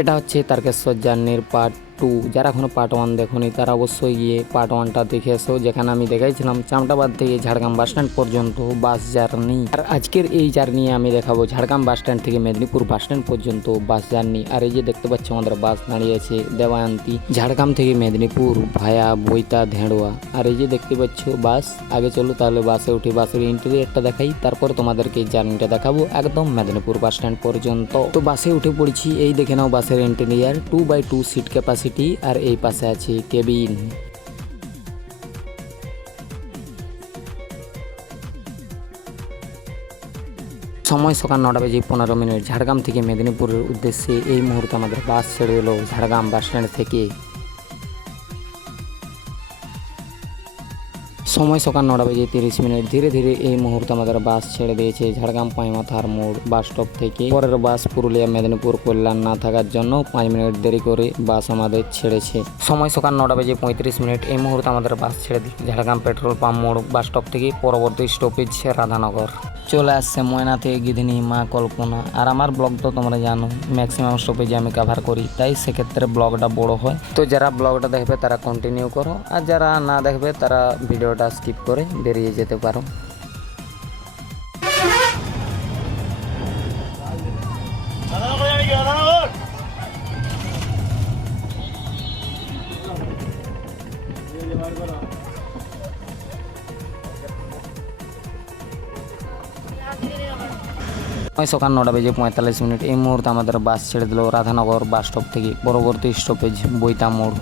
এটা হচ্ছে তারকেশ্বর জার্নির পার্ট 2। যারা এখনো পার্ট 1 দেখোনি তারা অবশ্যই গিয়ে পার্ট 1টা দেখে এসো, যেখানে আমি দেখাইছিলাম চামটাবাদ থেকে ঝাড়গ্রাম বাস স্ট্যান্ড পর্যন্ত বাস জার্নি। আর আজকের এই জার্নি আমি দেখাবো ঝাড়গ্রাম বাস স্ট্যান্ড থেকে মেদিনীপুর বাস স্ট্যান্ড পর্যন্ত বাস জার্নি। আর এই যে দেখতে পাচ্ছ আমাদের বাস দাঁড়িয়ে আছে দেবায়ন্তী, ঝাড়গ্রাম থেকে মেদিনীপুর ভায়া বইতা ধেড়ুয়া। আর এই যে দেখতে পাচ্ছ বাস। আগে চলো তাহলে বাসে উঠি, বাসের ইন্টেরিয়রটা দেখাই, তারপর তোমাদেরকে জার্নিটা দেখাবো একদম মেদিনীপুর বাস স্ট্যান্ড পর্যন্ত। তো বাসে উঠে পড়েছি, এই দেখে নাও বাসের ইন্টেরিয়র, 2x2 সিট ক্যাপাসিটি। আর এই পাশে আছে কেবিন। সময় সকাল 9:15। ঝাড়গ্রাম থেকে মেদিনীপুরের উদ্দেশ্যে এই মুহূর্তে আমাদের বাস ছেড়ে দিল ঝাড়গ্রাম বাস স্ট্যান্ড থেকে। সময় সকাল 9:30। ধীরে ধীরে এই মুহূর্তে আমাদের বাস ছেড়ে দিয়েছে ঝাড়গ্রাম পাইমাথার মোড় বাস স্টপ থেকে। পরের বাস পুরুলিয়া মেদিনীপুর কল্যাণ না থাকার জন্য 5 মিনিট দেরি করে বাস আমাদের ছেড়েছে। সময় সকাল 9:35। এই মুহূর্তে আমাদের বাস ছেড়ে দিচ্ছে ঝাড়গ্রাম পেট্রোল পাম্প মোড় বাস স্টপ থেকে। পরবর্তী স্টপেজ রাধানগর। চলে আসছে ময়না থেকে গিধিনি মা কল্পনা। আর আমার ব্লগ তো তোমরা জানো ম্যাক্সিমাম স্টপেজে আমি কভার করি, তাই সেক্ষেত্রে ব্লগটা বড় হয়। তো যারা ব্লগটা দেখবে তারা কন্টিনিউ করো, আর যারা না দেখবে তারা ভিডিওটা স্কিপ করে বেরিয়ে যেতে পারো। সকাল 9:45। এই মুহূর্তে আমাদের বাস ছেড়ে দিল রাধানগর বাস স্টপ থেকে। পরবর্তী স্টপেজ বইতা মোড়।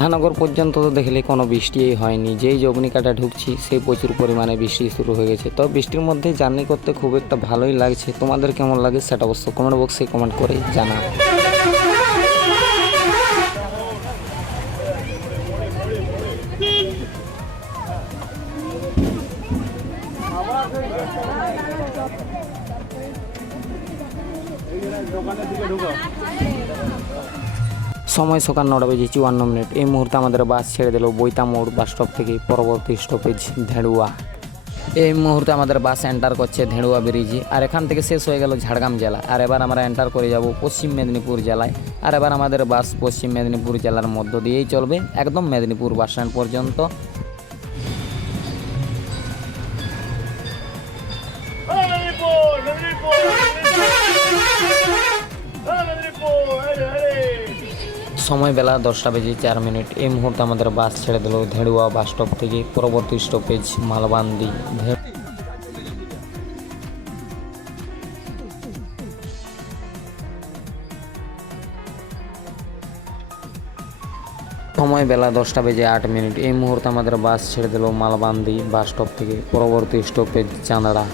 রাধানগর পর্যন্ত তো দেখলে কোনো বৃষ্টিই হয়নি, যেই অগ্নিকাটা ঢুকছি সেই প্রচুর পরিমাণে বৃষ্টি শুরু হয়ে গেছে। তো বৃষ্টির মধ্যে জার্নি করতে খুব একটা ভালোই লাগছে। তোমাদের কেমন লাগে সেটা অবশ্য কমেন্ট বক্সে কমেন্ট করে জানাও। সময় সকাল 9:54। এই মুহূর্তে আমাদের বাস ছেড়ে দিল বইতা মোড় বাস স্টপ থেকে। পরবর্তী স্টপেজ ধেড়ুয়া। এই মুহূর্তে আমাদের বাস এন্টার করছে ধেড়ুয়া ব্রিজে। আর এখান থেকে শেষ হয়ে গেল ঝাড়গ্রাম জেলা। আর এবার আমরা এন্টার করে যাব পশ্চিম মেদিনীপুর জেলায়। আর এবার আমাদের বাস পশ্চিম মেদিনীপুর জেলার মধ্য দিয়েই চলবে একদম মেদিনীপুর বাস স্ট্যান্ড পর্যন্ত। সময় বেলা 10:04। এই মুহূর্তে আমাদের বাস ছেড়ে দিল ধেড়ুয়া বাস স্টপ থেকে। পরবর্তী স্টপেজ মালবান্দি। সময় বেলা 10:08। এই মুহূর্তে আমাদের বাস ছেড়ে দিল মালবান্দি বাস স্টপ থেকে। পরবর্তী স্টপেজ চাঁদড়া।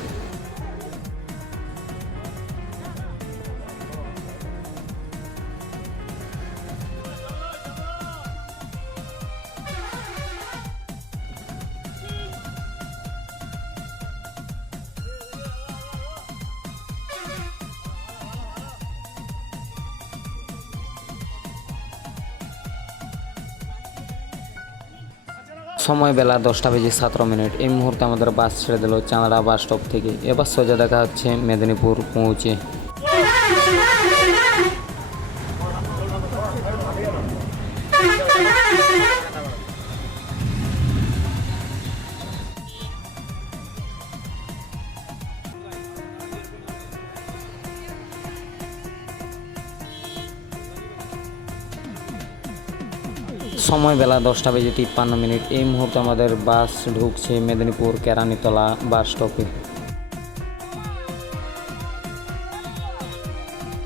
সময় বেলা 10:17। এই মুহূর্তে আমাদের বাস ছেড়ে দিল চাঁদড়া বাস স্টপ থেকে। এবার সোজা দেখা হচ্ছে মেদিনীপুর পৌঁছে। সময় বেলা 10:53। এই মুহূর্তে আমাদের বাস ঢুকছে মেদিনীপুর কেরানীতলা বাস স্টপে।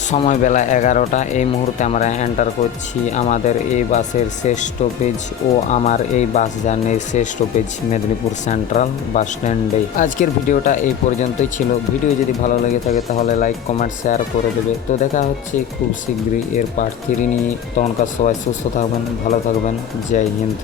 সময় বেলা 11টা। এই মুহূর্তে আমরা এন্টার করছি আমাদের এই বাসের শেষ স্টপেজ ও আমার এই বাস জার্নির শেষ স্টপেজ মেদিনীপুর সেন্ট্রাল বাস স্ট্যান্ডে। আজকের ভিডিওটা এই পর্যন্তই ছিল। ভিডিও যদি ভালো লেগে থাকে তাহলে লাইক কমেন্ট শেয়ার করে দেবে। তো দেখা হচ্ছে খুব শীঘ্রই এর পার্ট 3 নিয়ে। তখনকার সবাই সুস্থ থাকবেন, ভালো থাকবেন। জয় হিন্দ।